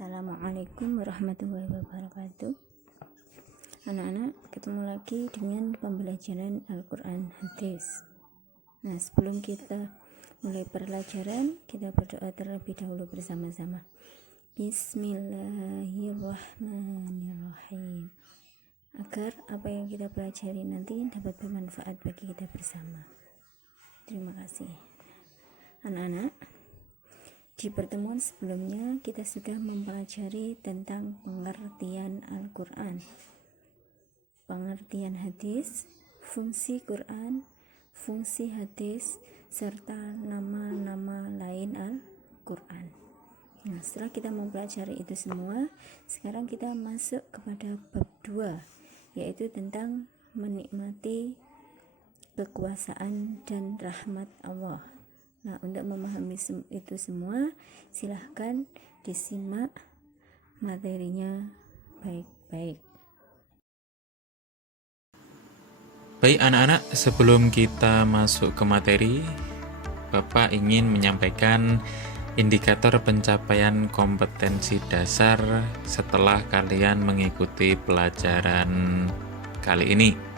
Assalamualaikum warahmatullahi wabarakatuh. Anak-anak, ketemu lagi dengan pembelajaran Al-Quran Hadis. Nah, sebelum kita mulai pelajaran, kita berdoa terlebih dahulu bersama-sama. Bismillahirrahmanirrahim. Agar apa yang kita pelajari nanti dapat bermanfaat bagi kita bersama. Terima kasih. Anak-anak, di pertemuan sebelumnya kita sudah mempelajari tentang pengertian Al-Quran, pengertian hadis, fungsi Quran, fungsi hadis, serta nama-nama lain Al-Quran. Nah, setelah kita mempelajari itu semua, sekarang kita masuk kepada bab 2, yaitu tentang menikmati kekuasaan dan rahmat Allah. Nah, untuk memahami itu semua, silahkan disimak materinya baik-baik. Baik anak-anak, sebelum kita masuk ke materi, Bapak ingin menyampaikan indikator pencapaian kompetensi dasar setelah kalian mengikuti pelajaran kali ini.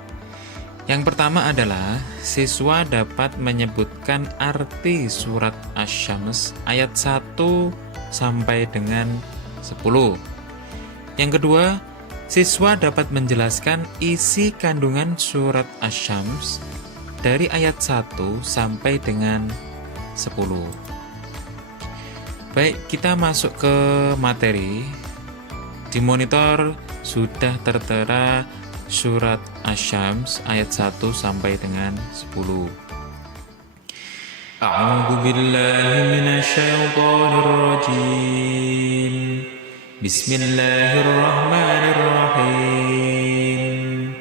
Yang pertama adalah siswa dapat menyebutkan arti surat Asy-Syams ayat 1 sampai dengan 10. Yang kedua, siswa dapat menjelaskan isi kandungan surat Asy-Syams dari ayat 1 sampai dengan 10. Baik, kita masuk ke materi. Di monitor sudah tertera surat Asy-Syams ayat 1 sampai dengan 10. A'udzu billahi minasyaitonir rajim. Bismillahirrahmanirrahim.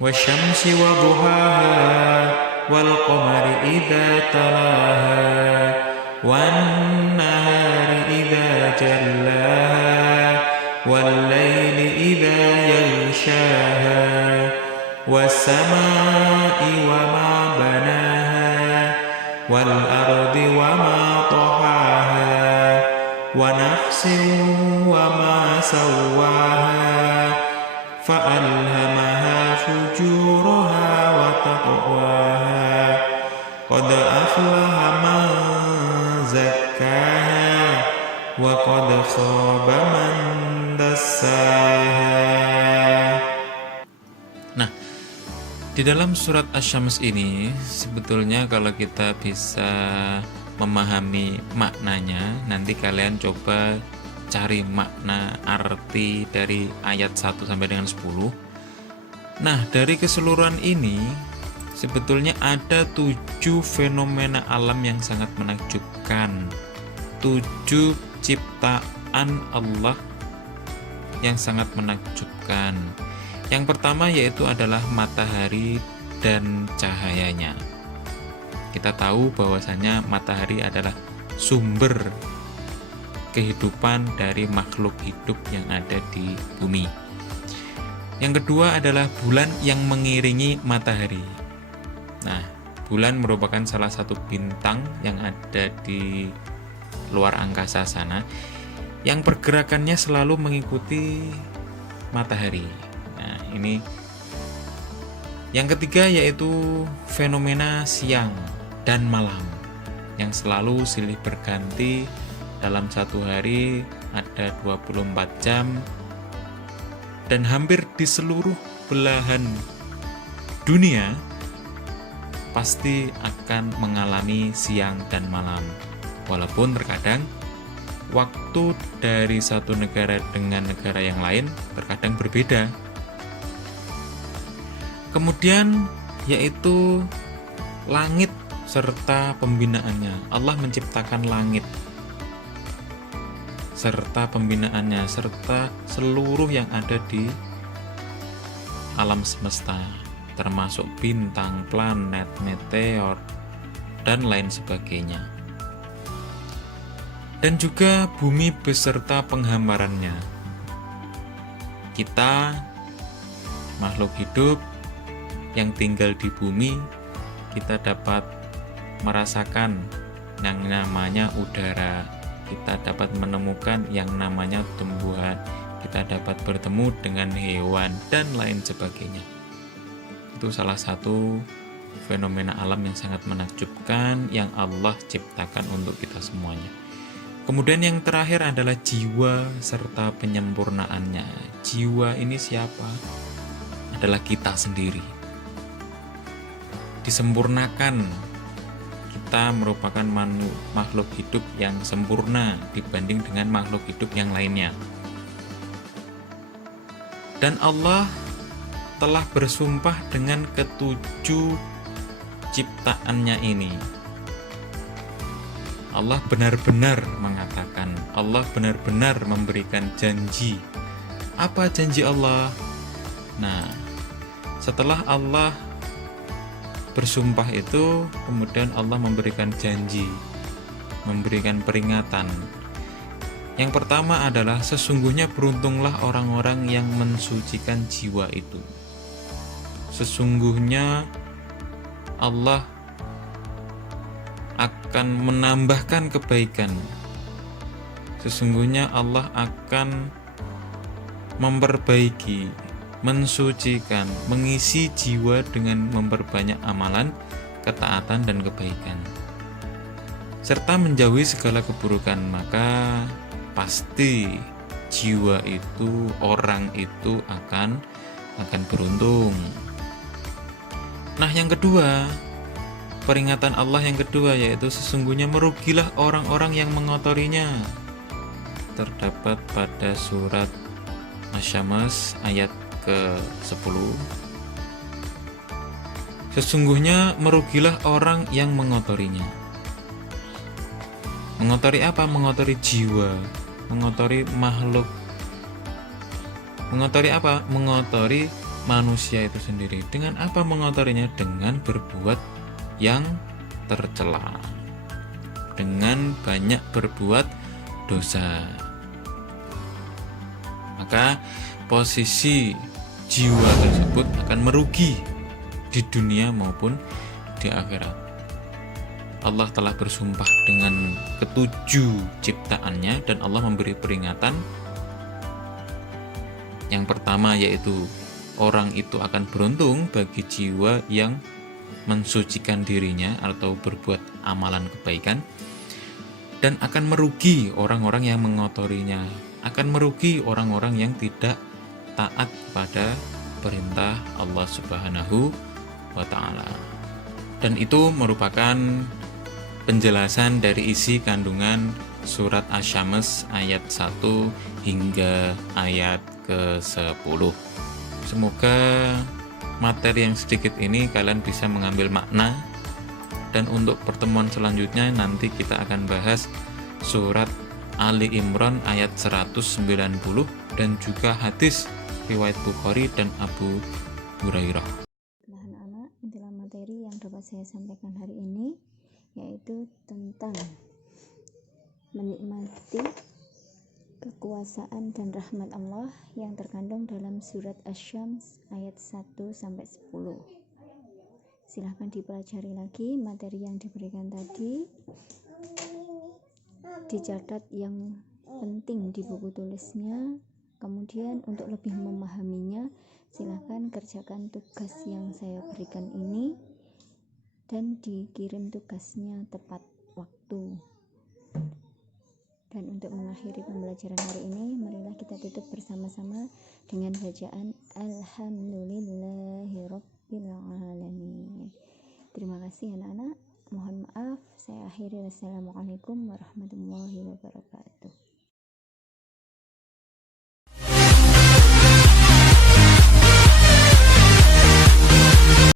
Wasyamsi wa duhaha wal qamari idza talaha wan nahari idza jallaha wal laili idza yaghshaha was-samaa'i wa ma banaha wal ardi wa ma tahaha wa nafsin wa ma sawwaha fa alhamaha fujuraha wa taqwaha qad aflaha man zakkaha wa qad khaba man dassaha. Nah, di dalam surat Asy-Syams ini sebetulnya kalau kita bisa memahami maknanya, nanti kalian coba cari makna arti dari ayat 1 sampai dengan 10. Nah, dari keseluruhan ini sebetulnya ada 7 fenomena alam yang sangat menakjubkan. 7 ciptaan Allah yang sangat menakjubkan. Yang pertama yaitu adalah matahari dan cahayanya. Kita tahu bahwasanya matahari adalah sumber kehidupan dari makhluk hidup yang ada di bumi. Yang kedua adalah bulan yang mengiringi matahari. Nah, bulan merupakan salah satu bintang yang ada di luar angkasa sana, yang pergerakannya selalu mengikuti matahari. Nah, ini yang ketiga yaitu fenomena siang dan malam yang selalu silih berganti. Dalam satu hari ada 24 jam dan hampir di seluruh belahan dunia pasti akan mengalami siang dan malam. Walaupun terkadang waktu dari satu negara dengan negara yang lain terkadang berbeda. Kemudian yaitu langit serta pembinaannya. Allah menciptakan langit serta pembinaannya serta seluruh yang ada di alam semesta, termasuk bintang, planet, meteor, dan lain sebagainya. Dan juga bumi beserta penghambarannya. Kita, makhluk hidup yang tinggal di bumi, kita dapat merasakan yang namanya udara, kita dapat menemukan yang namanya tumbuhan, kita dapat bertemu dengan hewan dan lain sebagainya. Itu salah satu fenomena alam yang sangat menakjubkan yang Allah ciptakan untuk kita semuanya. Kemudian yang terakhir adalah jiwa serta penyempurnaannya. Jiwa ini siapa? Adalah kita sendiri. Disempurnakan. Kita merupakan makhluk hidup yang sempurna dibanding dengan makhluk hidup yang lainnya. Dan Allah telah bersumpah dengan ketujuh ciptaannya ini. Allah benar-benar mengatakan, Allah benar-benar memberikan janji. Apa janji Allah? Nah, setelah Allah bersumpah itu, kemudian Allah memberikan janji, memberikan peringatan. Yang pertama adalah sesungguhnya beruntunglah orang-orang yang mensucikan jiwa itu. Sesungguhnya Allah akan menambahkan kebaikan. Sesungguhnya Allah akan memperbaiki, mensucikan, mengisi jiwa dengan memperbanyak amalan, ketaatan dan kebaikan, serta menjauhi segala keburukan. Maka pasti jiwa itu, orang itu akan beruntung. Nah, yang kedua, peringatan Allah yang kedua yaitu sesungguhnya merugilah orang-orang yang mengotorinya. Terdapat pada surat Asy-Syams ayat ke-10. Sesungguhnya merugilah orang yang mengotorinya. Mengotori apa? Mengotori jiwa, mengotori makhluk. Mengotori apa? Mengotori manusia itu sendiri. Dengan apa mengotorinya? Dengan berbuat yang tercela, dengan banyak berbuat dosa. Maka posisi jiwa tersebut akan merugi di dunia maupun di akhirat. Allah telah bersumpah dengan ketujuh ciptaannya dan Allah memberi peringatan. Yang pertama yaitu orang itu akan beruntung bagi jiwa yang mensucikan dirinya atau berbuat amalan kebaikan, dan akan merugi orang-orang yang mengotorinya, akan merugi orang-orang yang tidak taat pada perintah Allah Subhanahu wa Ta'ala. Dan itu merupakan penjelasan dari isi kandungan surat Asy-Syams ayat 1 hingga ayat ke-10. Semoga materi yang sedikit ini kalian bisa mengambil makna, dan untuk pertemuan selanjutnya nanti kita akan bahas surat Ali Imran ayat 190 dan juga hadis riwayat Bukhari dan Abu Hurairah. Nah, anak-anak, itulah materi yang dapat saya sampaikan hari ini, yaitu tentang menikmati kekuasaan dan rahmat Allah yang terkandung dalam surat Asy-Syams ayat 1-10. Silahkan dipelajari lagi materi yang diberikan tadi, dicatat yang penting di buku tulisnya. Kemudian untuk lebih memahaminya, silahkan kerjakan tugas yang saya berikan ini dan dikirim tugasnya tepat waktu. Dan untuk mengakhiri pembelajaran hari ini, marilah kita tutup bersama-sama dengan bacaan Alhamdulillahirabbil alamin. Terima kasih anak-anak. Mohon maaf, saya akhiri. Wassalamualaikum warahmatullahi wabarakatuh.